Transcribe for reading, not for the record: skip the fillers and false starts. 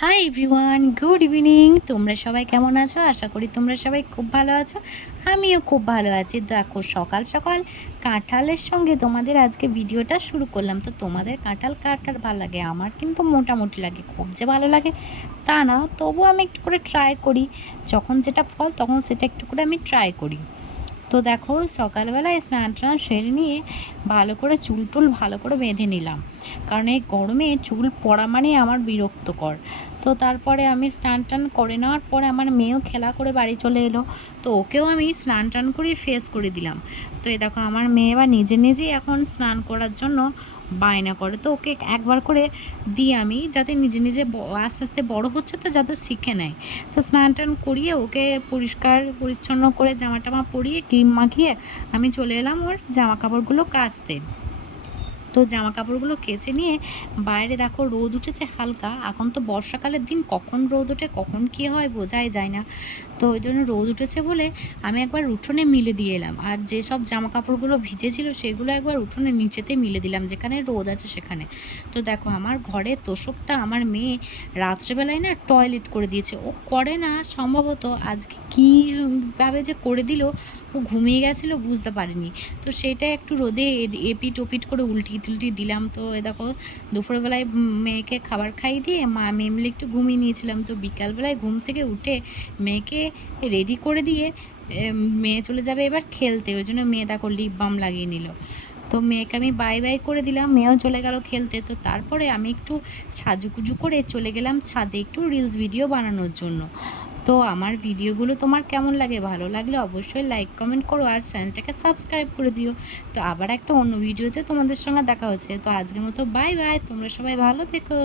Hi everyone, good evening. তোমরা সবাই কেমন আছো? আশা করি তোমরা সবাই খুব ভালো আছো। আমিও খুব ভালো আছি। দেখো, সকাল সকাল কাঁঠালের সঙ্গে তোমাদের আজকে ভিডিওটা শুরু করলাম। তো তোমাদের কাঁঠাল কার কার ভালো লাগে? আমার কিন্তু মোটামুটি লাগে, খুব যে ভালো লাগে তা না, তবুও আমি একটু করে ট্রাই করি। যখন যেটা ফল তখন সেটা একটু করে আমি ট্রাই করি। তো দেখো, সকালবেলায় স্নান টান সেরে নিয়ে ভালো করে চুল টুল ভালো করে বেঁধে নিলাম, কারণ এই গরমে চুল পড়া মানে আমার বিরক্তকর। তো তারপরে আমি স্নান টান করে নেওয়ার পরে আমার মেয়েও খেলা করে বাড়ি চলে এলো। তো ওকেও আমি স্নান টান করে ফেস করে দিলাম। তো এই দেখো, আমার মেয়ে এবার নিজে নিজেই এখন স্নান করার জন্য বায়না করে। তো ওকে একবার করে দিই আমি, যাতে নিজে নিজে আস্তে আস্তে বড় হচ্ছে তো যাতে শিখে নেয়। তো স্নান টান করিয়ে ওকে পরিষ্কার পরিচ্ছন্ন করে জামা টামা পরিয়ে ক্রিম মাখিয়ে আমি চলে এলাম ওর জামা কাপড়গুলো কাচতে। তো জামা কাপড়গুলো কেচে নিয়ে বাইরে দেখো রোদ উঠেছে হালকা। এখন তো বর্ষাকালের দিন, কখন রোদ ওঠে কখন কী হয় বোঝাই যায় না। তো ওই জন্য রোদ উঠেছে বলে আমি একবার উঠোনে মিলে দিয়ে এলাম, আর যেসব জামা কাপড়গুলো ভিজেছিল সেগুলো একবার উঠোনে নিচেতে মিলে দিলাম, যেখানে রোদ আছে সেখানে। তো দেখো, আমার ঘরে তোষকটা আমার মেয়ে রাত্রেবেলায় না টয়লেট করে দিয়েছে। ও করে না, সম্ভবত আজকে কীভাবে যে করে দিল, ও ঘুমিয়ে গেছিলো বুঝতে পারিনি। তো সেটা একটু রোদে এপিট ওপিট করে উল্টিয়ে তুলটিয়ে দিলাম। তো এ দেখো, দুপুরবেলায় মেয়েকে খাবার খাইয়ে দিয়ে মেয়ে মিলে একটু ঘুমিয়ে নিয়েছিলাম। তো বিকালবেলায় ঘুম থেকে উঠে মেয়েকে রেডি করে দিয়ে মেয়ে চলে যাবে এবার খেলতে। ওই জন্য মেয়ে দেখো লিপ বাম লাগিয়ে নিল। তো মেয়েকে আমি বাই বাই করে দিলাম, মেয়েও চলে গেল খেলতে। তো তারপরে আমি একটু সাজুগুজু করে চলে গেলাম ছাদে একটু রিলস ভিডিও বানানোর জন্য। তো আমার ভিডিওগুলো তোমার কেমন লাগে? ভালো লাগলে অবশ্যই লাইক কমেন্ট করো, আর চ্যানেলটাকে সাবস্ক্রাইব করে দিও। তো আবার একটা অন্য ভিডিওতে তোমাদের সঙ্গে দেখা হচ্ছে। তো আজকের মতো বাই বাই, তোমরা সবাই ভালো থেকো।